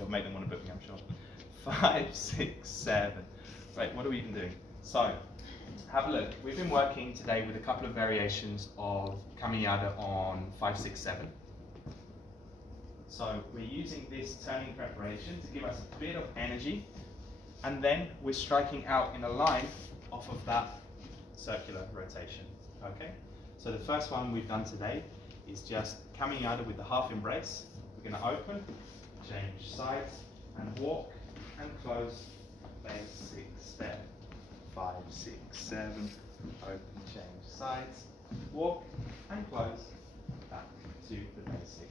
It'll make them want to book me, I'm sure. 5, 6, 7. Right, what are we even doing? So, have a look. We've been working today with a couple of variations of Caminhada on 5, 6, 7. So we're using this turning preparation to give us a bit of energy, and then we're striking out in a line off of that circular rotation. Okay? So the first one we've done today is just Caminhada with the half embrace. We're going to open, change sides, and walk and close. Base 6, step. 5, 6, 7. Open, change sides, walk and close. Back to the basic.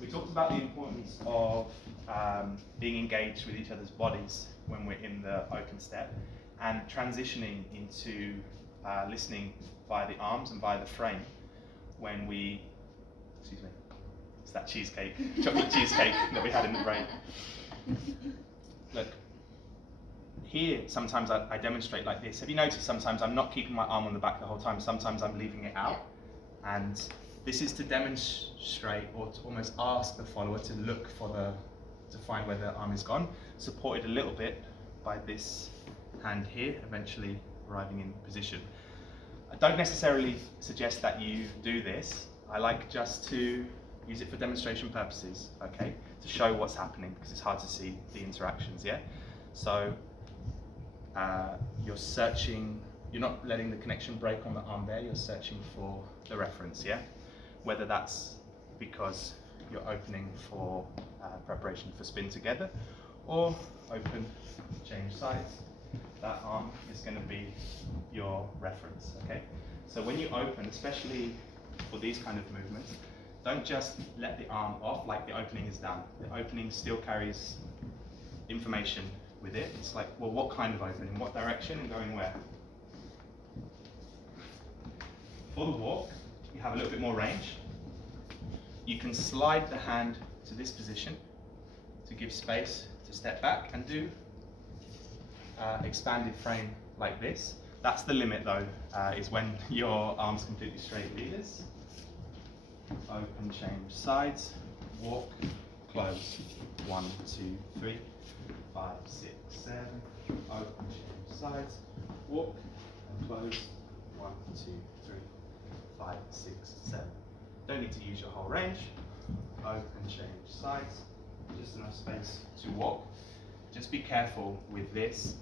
We talked about the importance of being engaged with each other's bodies when we're in the open step, and transitioning into listening via the arms and via the frame when we, excuse me, it's that cheesecake, chocolate cheesecake that we had in the break. Look, here sometimes I demonstrate like this. Have you noticed sometimes I'm not keeping my arm on the back the whole time, sometimes I'm leaving it out? And this is to demonstrate or to almost ask the follower to look for to find where the arm is gone, supported a little bit by this hand here, eventually arriving in position. I don't necessarily suggest that you do this. I like just to use it for demonstration purposes, okay? To show what's happening, because it's hard to see the interactions, yeah? So you're searching, you're not letting the connection break on the arm there, you're searching for the reference, yeah? Whether that's because you're opening for preparation for spin together, or open, change sides. That arm is going to be your reference, okay? So when you open, especially for these kind of movements, don't just let the arm off like the opening is done. The opening still carries information with it. It's like, well, what kind of opening? What direction and going where? For the walk, you have a little bit more range. You can slide the hand to this position to give space to step back and do expanded frame like this. That's the limit though, is when your arm's completely straight leaders. Open, change sides, walk, close. 1, 2, 3, 5, 6, 7. Open, change sides, walk and close. 1, 2, 3, 5, 6, 7. Don't need to use your whole range. Open, change sides, just enough space to walk. Just be careful with this,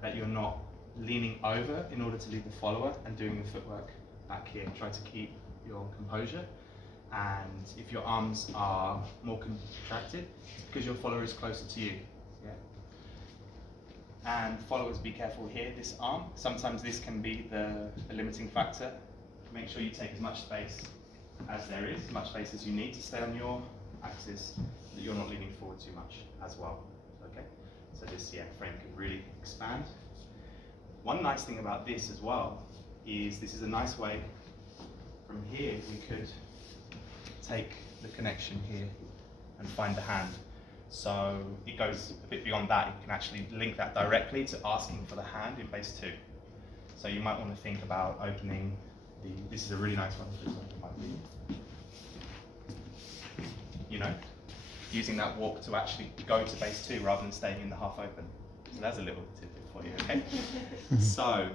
that you're not leaning over in order to lead the follower and doing the footwork back here. Try to keep your composure, and if your arms are more contracted, it's because your follower is closer to you. Yeah? And followers, be careful here, this arm. Sometimes this can be the limiting factor. Make sure you take as much space as there is, as much space as you need to stay on your axis, that you're not leaning forward too much as well. Okay? So this frame can really expand. One nice thing about this as well is this is a nice way. From here we could take the connection here and find the hand. So it goes a bit beyond that. You can actually link that directly to asking for the hand in base 2. So you might want to think about opening this is a really nice one, for example, might be, you know, using that walk to actually go to base 2 rather than staying in the half open. So that's a little tidbit for you, okay? So,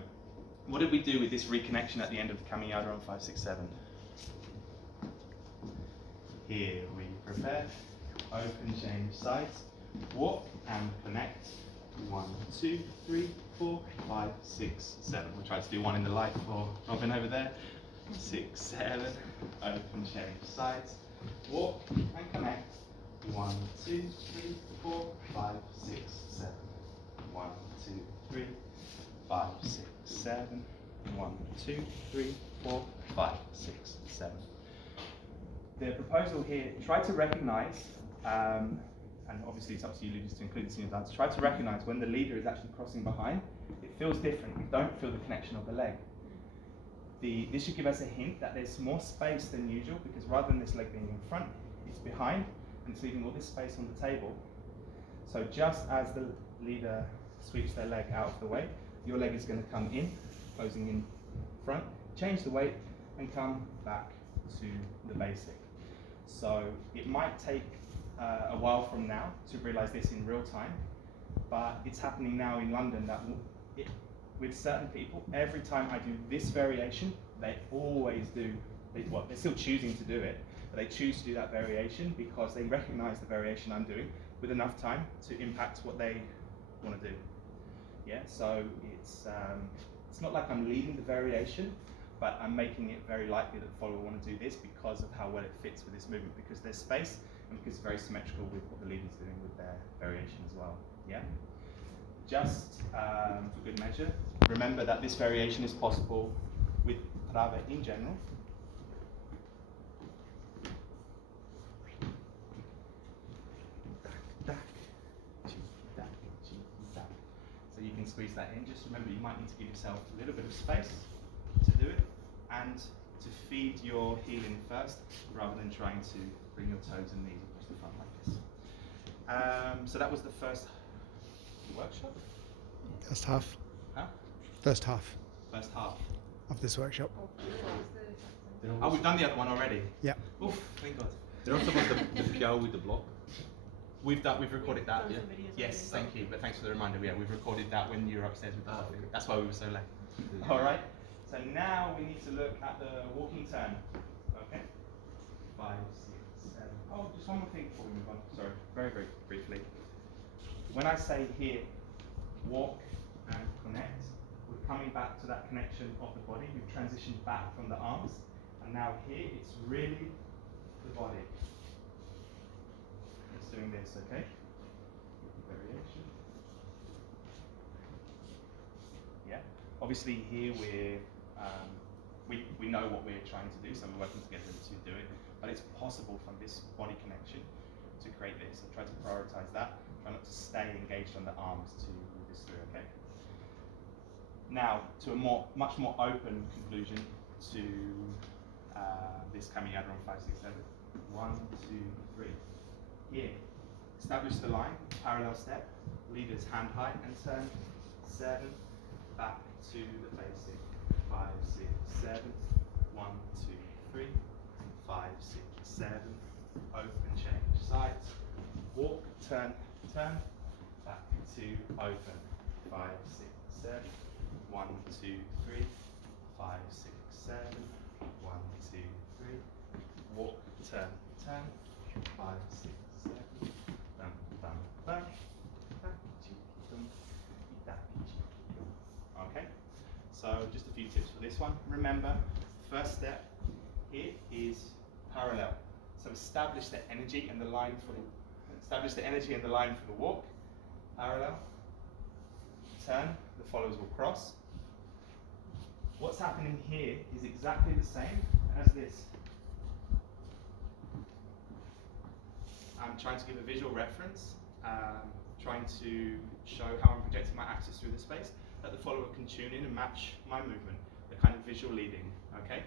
what did we do with this reconnection at the end of the Caminhada on 5, 6, 7? Here we prepare, open, change sides, walk and connect. 1, 2, 3, 4, 5, 6, 7. We'll try to do one in the light for Robin over there. 6, 7, open, change sides, walk and connect. 1, 2, 3, 4, 5, 6, 7. 1, 2, 3, 5, 6, 7. 1, 2, 3, 4, 5, 6, 7. The proposal here, try to recognize, and obviously it's up to you leaders to include this in your dance, try to recognize when the leader is actually crossing behind, it feels different. You don't feel the connection of the leg. This should give us a hint that there's more space than usual, because rather than this leg being in front, it's behind, and it's leaving all this space on the table. So just as the leader sweeps their leg out of the way, your leg is going to come in, closing in front, change the weight, and come back to the basic. So it might take a while from now to realise this in real time, but it's happening now in London that with certain people, every time I do this variation, they always do, they're still choosing to do it, but they choose to do that variation because they recognise the variation I'm doing with enough time to impact what they want to do. Yeah, so it's not like I'm leading the variation, but I'm making it very likely that the follower will want to do this because of how well it fits with this movement, because there's space and because it's very symmetrical with what the leader's doing with their variation as well. Yeah. Just for good measure, remember that this variation is possible with trave in general. So you can squeeze that in. Just remember, you might need to give yourself a little bit of space to do it and to feed your heel in first rather than trying to bring your toes and knees across the front like this. So that was the first workshop? First half. Huh? First half First half. of this workshop. Oh, we've done the other one already? Yeah. Oof, thank God. They're also about the cow with the block. We've recorded that. Yeah. Yes, thank you. But thanks for the reminder. Yeah, we've recorded that when you were upstairs with the coffee. That's why we were so late. All right. So now we need to look at the walking turn. Okay. 5, 6, 7. Oh, just one more thing before we move on. Sorry, very, very briefly. When I say here, walk and connect, we're coming back to that connection of the body. We've transitioned back from the arms, and now here it's really the body. It's doing this, okay? Variation. Yeah. Obviously here we know what we're trying to do, so we're working together to do it. But it's possible from this body connection to create this. So try to prioritize that. Try not to stay engaged on the arms to move this through, okay? Now, to a much more open conclusion to this Caminhada on 5, 6, 7. 1, 2, 3. Here, establish the line, parallel step, leaders hand high and turn. 7, back to the basic. 5, 6, 7. 1, 2, 3. 5, 6, 7. Open, change sides. Walk, turn, turn. Back to open. 5, 6, 7. 1, 2, 3. 5, 6, 7. 1, 2, 3. Walk, turn, turn. 5, 6, 7. Bam, bam, bam. Okay, so just a few tips for this one. Remember, first step here is parallel. So establish the energy and the line for the walk. Parallel. Turn. The followers will cross. What's happening here is exactly the same as this. I'm trying to give a visual reference, trying to show how I'm projecting my axis through the space, that the follower can tune in and match my movement, the kind of visual leading, okay?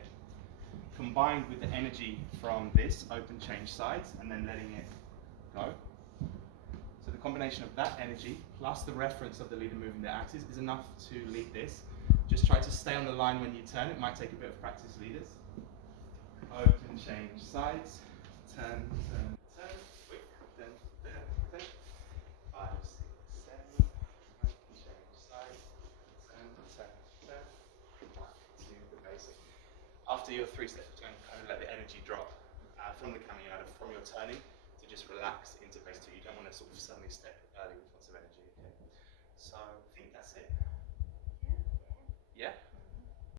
Combined with the energy from this, open, change sides, and then letting it go. So the combination of that energy plus the reference of the leader moving their axis is enough to lead this. Just try to stay on the line when you turn. It might take a bit of practice, leaders. Open, change sides, turn, turn, turn, quick, then, then. 5, 6, 7, open, change sides, turn, turn, turn, back to the basic. After your 3 steps, you're going to kind of let the energy drop from the Caminhada, from your turning, to just relax into base 2. You don't want to sort of suddenly step